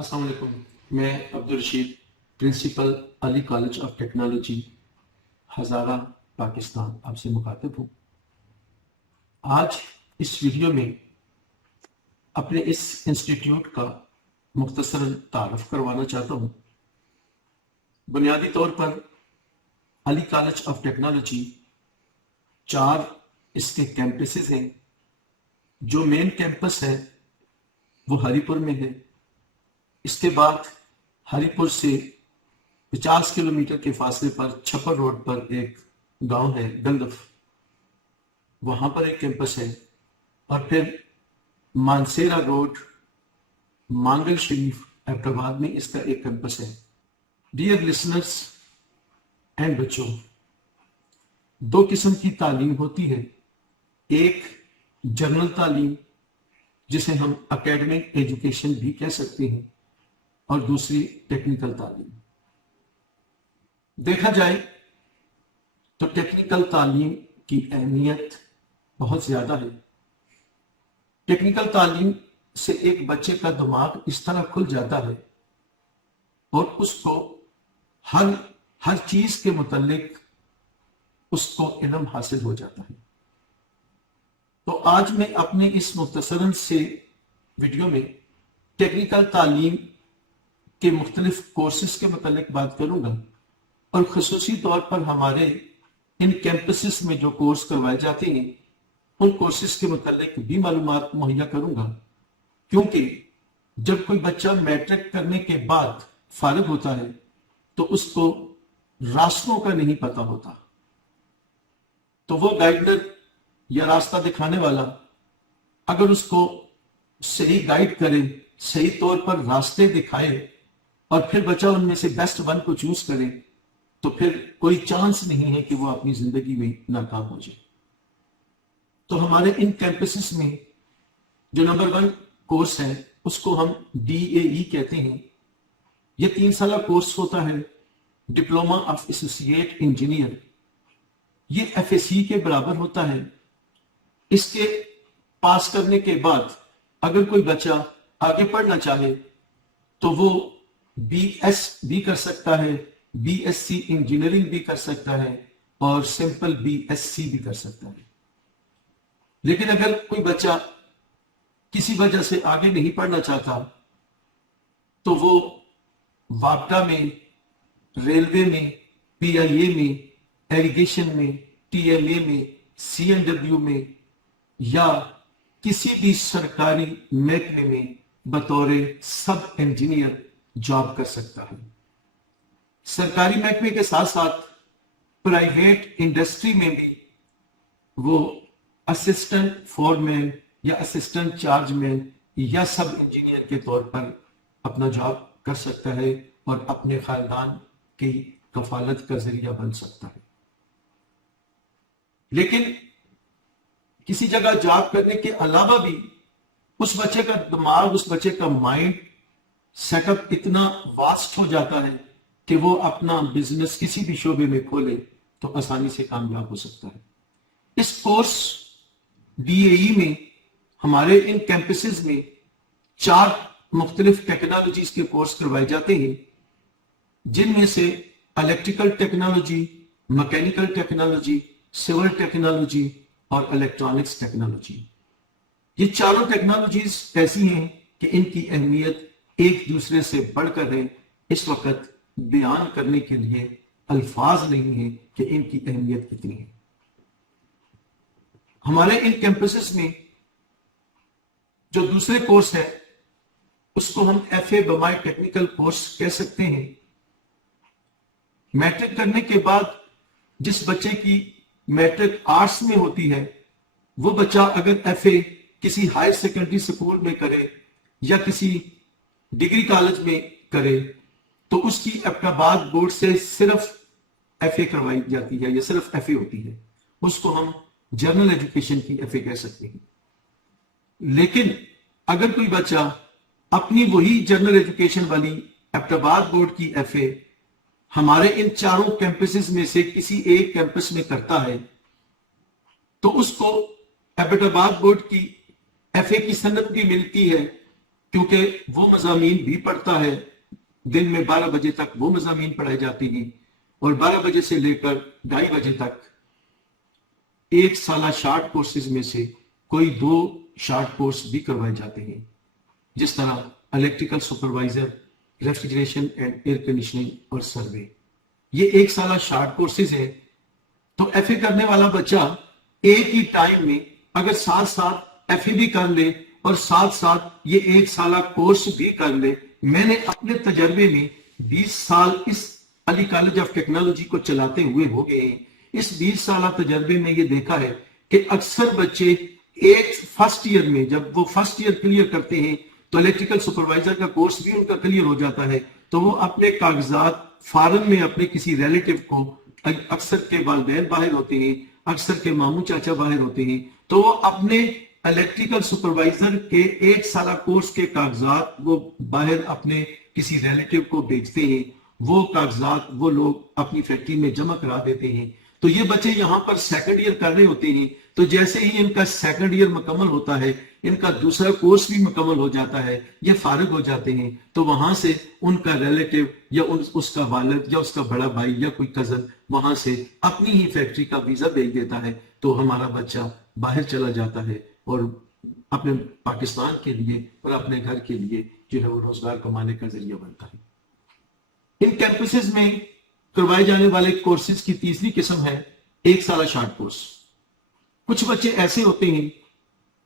السلام علیکم، میں Abdul Rashid principal Ali college of technology Hazara Pakistan آپ سے مخاطب ہوں۔ آج اس ویڈیو میں اپنے اس انسٹیٹیوٹ کا مختصر تعارف کروانا چاہتا ہوں۔ بنیادی طور پر علی کالج آف ٹیکنالوجی 4 اس کے کیمپسز ہیں۔ جو مین کیمپس ہے وہ ہری پور میں ہے۔ اس کے بعد ہری پور سے 50 کلومیٹر کے فاصلے پر چھپر روڈ پر ایک گاؤں ہے گندف، وہاں پر ایک کیمپس ہے، اور پھر مانسیرا روڈ مانگل شریف ایبٹ آباد میں اس کا ایک کیمپس ہے۔ ڈیئر لسنرز اینڈ بچوں، 2 قسم کی تعلیم ہوتی ہے، ایک جنرل تعلیم جسے ہم اکیڈمک ایجوکیشن بھی کہہ سکتے ہیں، اور دوسری ٹیکنیکل تعلیم۔ دیکھا جائے تو ٹیکنیکل تعلیم کی اہمیت بہت زیادہ ہے۔ ٹیکنیکل تعلیم سے ایک بچے کا دماغ اس طرح کھل جاتا ہے اور اس کو ہر چیز کے متعلق اس کو علم حاصل ہو جاتا ہے۔ تو آج میں اپنے اس مختصراً سے ویڈیو میں ٹیکنیکل تعلیم کے مختلف کورسز کے متعلق بات کروں گا، اور خصوصی طور پر ہمارے ان کیمپسز میں جو کورس کروائے جاتے ہیں ان کورسز کے متعلق بھی معلومات مہیا کروں گا، کیونکہ جب کوئی بچہ میٹرک کرنے کے بعد فارغ ہوتا ہے تو اس کو راستوں کا نہیں پتہ ہوتا، تو وہ گائیڈر یا راستہ دکھانے والا اگر اس کو صحیح گائیڈ کرے، صحیح طور پر راستے دکھائے، اور پھر بچہ ان میں سے بیسٹ ون کو چوز کرے، تو پھر کوئی چانس نہیں ہے کہ وہ اپنی زندگی میں ناکام ہو جائے۔ تو ہمارے ان کیمپسز میں جو نمبر 1 کورس ہے اس کو ہم DAE کہتے ہیں۔ یہ 3 سالہ کورس ہوتا ہے، ڈپلوما آف ایسوسیٹ انجینئر۔ یہ FAC کے برابر ہوتا ہے۔ اس کے پاس کرنے کے بعد اگر کوئی بچہ آگے پڑھنا چاہے تو وہ BS بھی کر سکتا ہے، BSc انجینئرنگ بھی کر سکتا ہے، اور سمپل BSc بھی کر سکتا ہے۔ لیکن اگر کوئی بچہ کسی وجہ سے آگے نہیں پڑھنا چاہتا تو وہ وابڈا میں، ریلوے میں، PIA میں، ایریگیشن میں، TLA میں، CNW میں، یا کسی بھی سرکاری محکمے میں بطور سب انجینئر جاب کر سکتا ہے۔ سرکاری محکمے کے ساتھ ساتھ پرائیویٹ انڈسٹری میں بھی وہ اسسٹنٹ فورمین یا اسسٹنٹ چارج مین یا سب انجینئر کے طور پر اپنا جاب کر سکتا ہے، اور اپنے خاندان کی کفالت کا ذریعہ بن سکتا ہے۔ لیکن کسی جگہ جاب کرنے کے علاوہ بھی اس بچے کا دماغ، اس بچے کا مائنڈ سیٹ اپ اتنا واسٹ ہو جاتا ہے کہ وہ اپنا بزنس کسی بھی شعبے میں کھولے تو آسانی سے کامیاب ہو سکتا ہے۔ اس کورس DAE میں ہمارے ان کیمپسز میں 4 مختلف ٹیکنالوجیز کے کورس کروائے جاتے ہیں، جن میں سے electrical technology, mechanical technology, civil technology اور الیکٹرانکس ٹیکنالوجی۔ یہ چاروں ٹیکنالوجیز ایسی ہیں کہ ان کی اہمیت ایک دوسرے سے بڑھ کر ہے۔ اس وقت بیان کرنے کے لیے الفاظ نہیں ہیں کہ ان کی اہمیت کتنی ہے۔ ہمارے ان کیمپسز میں جو دوسرے کورس ہے اس کو ہم FA بمائے ٹیکنیکل کورس کہہ سکتے ہیں۔ میٹرک کرنے کے بعد جس بچے کی میٹرک آرٹس میں ہوتی ہے، وہ بچہ اگر FA کسی ہائر سیکنڈری سکول میں کرے یا کسی ڈگری کالج میں کرے تو اس کی ایبٹ آباد بورڈ سے صرف FA کروائی جاتی ہے، یا صرف FA ہوتی ہے، اس کو ہم جنرل ایجوکیشن کی FA کہہ سکتے ہیں۔ لیکن اگر کوئی بچہ اپنی وہی جنرل ایجوکیشن والی ایبٹ آباد بورڈ کی FA ہمارے ان چاروں کیمپسز میں سے کسی ایک کیمپس میں کرتا ہے تو اس کو ایبٹ آباد بورڈ کی FA کی سند بھی ملتی ہے، کیونکہ وہ مضامین بھی پڑھتا ہے، دن میں 12 بجے تک وہ مضامین پڑھائے جاتے ہیں، اور 12 بجے سے لے کر 2:30 بجے تک ایک سالہ شارٹ کورسز میں سے کوئی 2 شارٹ کورس بھی کروائے جاتے ہیں، جس طرح electrical supervisor, refrigeration and air conditioning اور سروے۔ یہ ایک سالہ شارٹ کورسز ہیں، تو ایف اے کرنے والا بچہ ایک ہی ٹائم میں اگر ساتھ ساتھ ایف اے بھی کر لے اور ساتھ ساتھ یہ ایک سالہ کورس بھی کر لے۔ میں نے اپنے تجربے میں 20 سال اس علی کالج آف ٹیکنالوجی کو چلاتے ہوئے ہو گئے ہیں، اس 20 سالہ تجربے میں یہ دیکھا ہے کہ اکثر بچے ایک فرسٹ ایئر میں، جب وہ فرسٹ ایئر کلیئر کرتے ہیں تو الیکٹریکل سپروائزر کا کورس بھی ان کا کلیئر ہو جاتا ہے، تو وہ اپنے کاغذات فارن میں اپنے کسی ریلیٹیو کو، اکثر کے والدین باہر ہوتے ہیں، اکثر کے ماموں چاچا باہر ہوتے ہیں، تو وہ اپنے الیکٹریکل سپروائزر کے ایک سالہ کورس کے کاغذات وہ باہر اپنے کسی ریلیٹیو کو بیچتے ہیں، وہ کاغذات وہ لوگ اپنی فیکٹری میں جمع کرا دیتے ہیں۔ تو یہ بچے یہاں پر سیکنڈ ایئر کر رہے ہوتے ہیں، تو جیسے ہی ان کا سیکنڈ ایئر مکمل ہوتا ہے، ان کا دوسرا کورس بھی مکمل ہو جاتا ہے، یہ فارغ ہو جاتے ہیں، تو وہاں سے ان کا ریلیٹیو یا اس کا والد یا اس کا بڑا بھائی یا کوئی کزن وہاں سے اپنی ہی فیکٹری کا ویزا بھیج دیتا ہے، تو ہمارا بچہ باہر چلا جاتا ہے اور اپنے پاکستان کے لیے اور اپنے گھر کے لیے جو ہے وہ روزگار کمانے کا ذریعہ بنتا ہے۔ ان کیمپسز میں کروائے جانے والے کورسز کی تیسری قسم ہے ایک سالہ شارٹ کورس۔ کچھ بچے ایسے ہوتے ہیں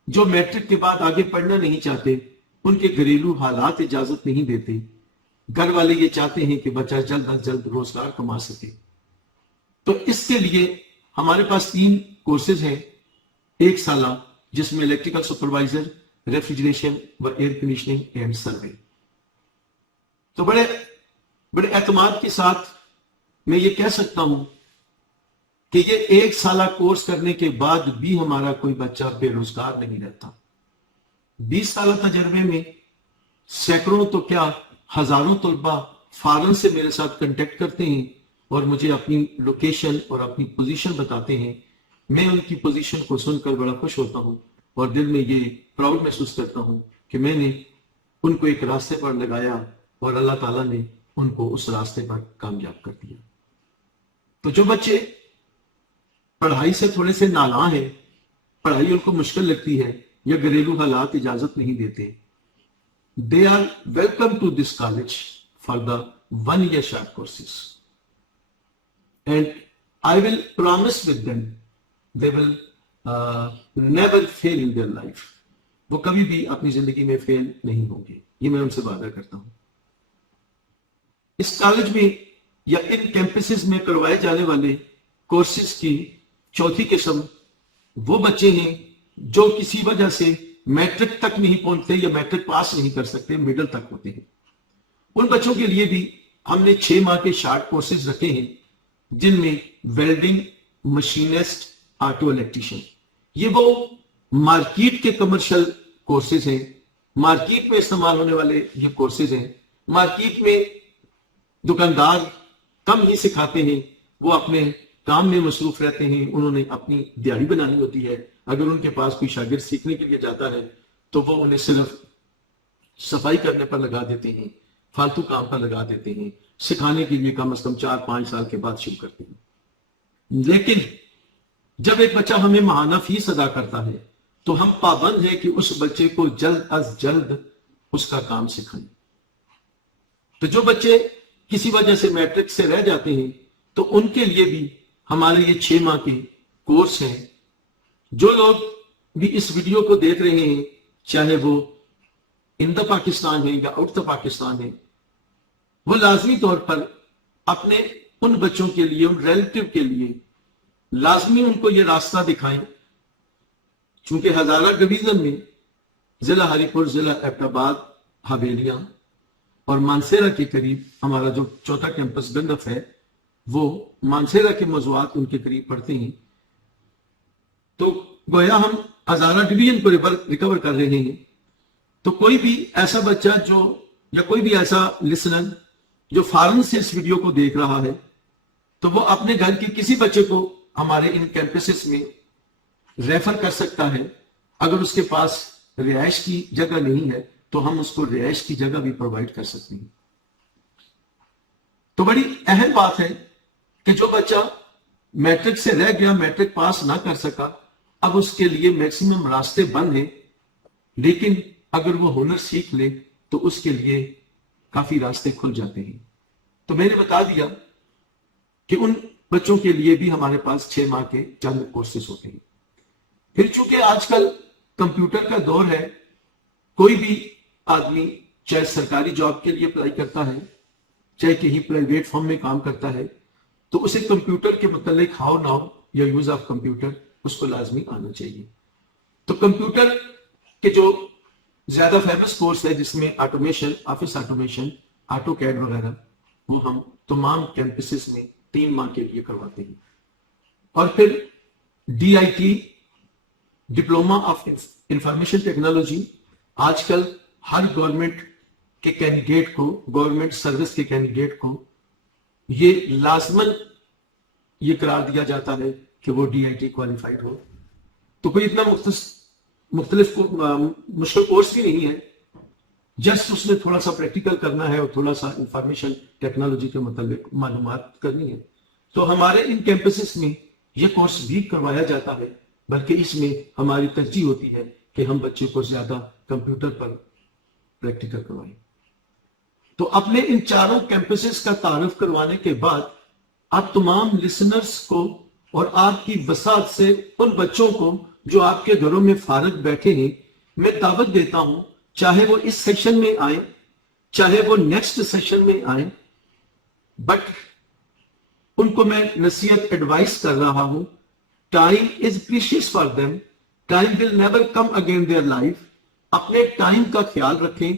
جو میٹرک کے بعد آگے پڑھنا نہیں چاہتے، ان کے گھریلو حالات اجازت نہیں دیتے، گھر والے یہ چاہتے ہیں کہ بچہ جلد از جلد روزگار کما سکے، تو اس کے لیے ہمارے پاس 3 کورسز ہیں ایک سالہ، جس میں الیکٹریکل سپروائزر، ریفریجریشن و ایئر کنڈیشننگ اینڈ سروے۔ تو بڑے اعتماد کے ساتھ میں یہ کہہ سکتا ہوں کہ یہ ایک سالہ کورس کرنے کے بعد بھی ہمارا کوئی بچہ بے روزگار نہیں رہتا۔ 20 سالہ تجربے میں سینکڑوں تو کیا ہزاروں طلبہ فارن سے میرے ساتھ کنٹیکٹ کرتے ہیں اور مجھے اپنی لوکیشن اور اپنی پوزیشن بتاتے ہیں۔ میں ان کی پوزیشن کو سن کر بڑا خوش ہوتا ہوں اور دل میں یہ پراؤڈ محسوس کرتا ہوں کہ میں نے ان کو ایک راستے پر لگایا اور اللہ تعالیٰ نے ان کو اس راستے پر کامیاب کر دیا۔ تو جو بچے پڑھائی سے تھوڑے سے نالاں ہیں، پڑھائی ان کو مشکل لگتی ہے یا گھریلو حالات اجازت نہیں دیتے، they are welcome to this college for the 1 year short courses, and I will promise with them they will never fail in their life. وہ کبھی بھی اپنی زندگی میں فیل نہیں ہوں گے، یہ میں ان سے وعدہ کرتا ہوں۔ اس کالج میں یا ان کیمپسز میں کروائے جانے والے کورسز کی چوتھی قسم وہ بچے ہیں جو کسی وجہ سے میٹرک تک نہیں پہنچتے یا میٹرک پاس نہیں کر سکتے، مڈل تک ہوتے ہیں۔ ان بچوں کے لیے بھی ہم نے 6 ماہ کے شارٹ کورسز رکھے ہیں، جن میں ویلڈنگ، مشینسٹ، آٹو الیکٹریشین، یہ وہ مارکیٹ کے کمرشل کورسز ہیں، مارکیٹ میں استعمال ہونے والے یہ کورسز ہیں۔ مارکیٹ میں دکاندار کم ہی سکھاتے ہیں، وہ اپنے کام میں مصروف رہتے ہیں، انہوں نے اپنی دیہڑی بنانی ہوتی ہے۔ اگر ان کے پاس کوئی شاگرد سیکھنے کے لیے جاتا ہے تو وہ انہیں صرف صفائی کرنے پر لگا دیتے ہیں، فالتو کام پر لگا دیتے ہیں، سکھانے کے لیے کم از کم 4-5 سال کے بعد شروع کرتے ہیں۔ لیکن جب ایک بچہ ہمیں ماہانہ فیس ادا کرتا ہے تو ہم پابند ہیں کہ اس بچے کو جلد از جلد اس کا کام سکھائیں۔ تو جو بچے کسی وجہ سے میٹرک سے رہ جاتے ہیں تو ان کے لیے بھی ہمارے یہ 6 ماہ کے کورس ہیں۔ جو لوگ بھی اس ویڈیو کو دیکھ رہے ہیں، چاہے وہ ان دا پاکستان ہے یا آؤٹ دا پاکستان ہے، وہ لازمی طور پر اپنے ان بچوں کے لیے، ان ریلیٹیو کے لیے لازمی ان کو یہ راستہ دکھائیں، چونکہ ہزارہ ڈویژن میں ضلع ہری پور، ضلع ایبٹ آباد، حویلیاں اور مانسیرا کے قریب ہمارا جو چوتھا کیمپس گندف ہے، وہ مانسیرا کے موضوعات ان کے قریب پڑھتے ہیں۔ تو گویا ہم ہزارہ ڈویژن کو ریکور کر رہے ہیں۔ تو کوئی بھی ایسا بچہ یا کوئی بھی ایسا لسنر جو فارن سے اس ویڈیو کو دیکھ رہا ہے، تو وہ اپنے گھر کے کسی بچے کو ہمارے ان کیمپسز میں ریفر کر سکتا ہے۔ اگر اس کے پاس رہائش کی جگہ نہیں ہے تو ہم اس کو رہائش کی جگہ بھی پرووائڈ کر سکتے ہیں. تو بڑی اہم بات ہے کہ جو بچہ میٹرک سے رہ گیا, میٹرک پاس نہ کر سکا, اب اس کے لیے میکسیمم راستے بند ہیں, لیکن اگر وہ ہنر سیکھ لے تو اس کے لیے کافی راستے کھل جاتے ہیں. تو میں نے بتا دیا کہ ان بچوں کے لیے بھی ہمارے پاس 6 ماہ کے چند کورسز ہوتے ہیں. پھر چونکہ آج کل کمپیوٹر کا دور ہے, کوئی بھی آدمی چاہے سرکاری جاب کے لیے اپلائی کرتا ہے, چاہے کہیں پرائیویٹ فرم میں کام کرتا ہے, تو اسے کمپیوٹر کے متعلق ہاؤ ناؤ یا یوز آف کمپیوٹر اس کو لازمی آنا چاہیے. تو کمپیوٹر کے جو زیادہ فیمس کورس ہے جس میں آٹومیشن, آفس آٹومیشن, آٹو کیڈ وغیرہ, وہ ہم تمام کیمپسز میں 3 ماہ کے لیے کرواتے ہیں. اور پھر DIT diploma of information technology, آج کل ہر گورنمنٹ کے کینڈیڈیٹ کو, گورنمنٹ سروس کے کینڈیڈیٹ کو یہ لازماً یہ قرار دیا جاتا ہے کہ وہ DIT کوالیفائڈ ہو. تو کوئی اتنا مختلف مشکل کورس بھی نہیں ہے, جسٹ اس میں تھوڑا سا پریکٹیکل کرنا ہے اور تھوڑا سا انفارمیشن ٹیکنالوجی کے متعلق معلومات کرنی ہے. تو ہمارے ان کیمپسز میں یہ کورس بھی کروایا جاتا ہے, بلکہ اس میں ہماری ترجیح ہوتی ہے کہ ہم بچے کو زیادہ کمپیوٹر پر پریکٹیکل کروائیں. تو اپنے ان 4 کیمپسز کا تعارف کروانے کے بعد آپ تمام لسنرز کو اور آپ کی وسعت سے ان بچوں کو جو آپ کے گھروں میں فارغ بیٹھے ہیں, میں دعوت دیتا ہوں, چاہے وہ اس سیشن میں آئیں, چاہے وہ نیکسٹ سیشن میں آئیں, بٹ ان کو میں نصیحت ایڈوائز کر رہا ہوں, time is precious for them, time will never come again their life. اپنے ٹائم کا خیال رکھیں,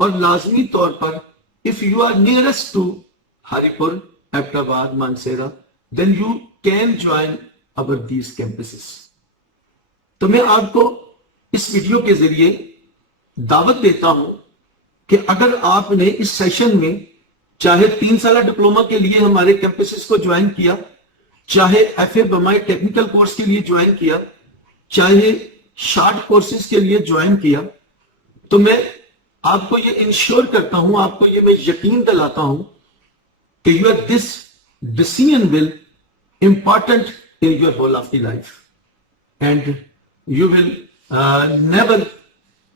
اور لازمی طور پر if you are nearest to Haripur, Abbottabad, Mansehra, then you can join our these campuses. تو میں آپ کو اس ویڈیو کے ذریعے دعوت دیتا ہوں کہ اگر آپ نے اس سیشن میں چاہے 3 سالہ ڈپلوما کے لیے ہمارے کیمپسز کو جوائن کیا, چاہے FA بمائی ٹیکنیکل کورس کے لیے جوائن کیا, چاہے شارٹ کورسز کے لیے جوائن کیا, تو میں آپ کو یہ انشور کرتا ہوں, آپ کو یہ میں یقین دلاتا ہوں کہ this decision will important in your whole of the life, and you will never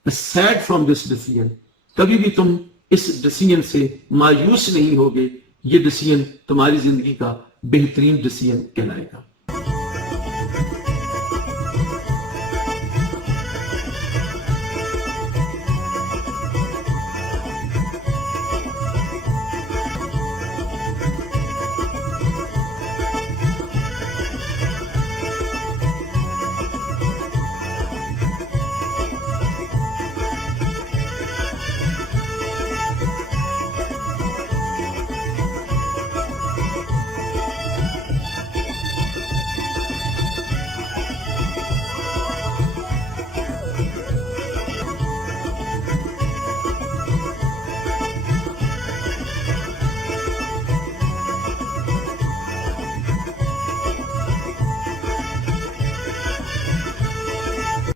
sad from this decision. کبھی بھی تم اس ڈیسیژن سے مایوس نہیں ہوگے, یہ ڈیسیژن تمہاری زندگی کا بہترین ڈیسیژن کہلائے گا.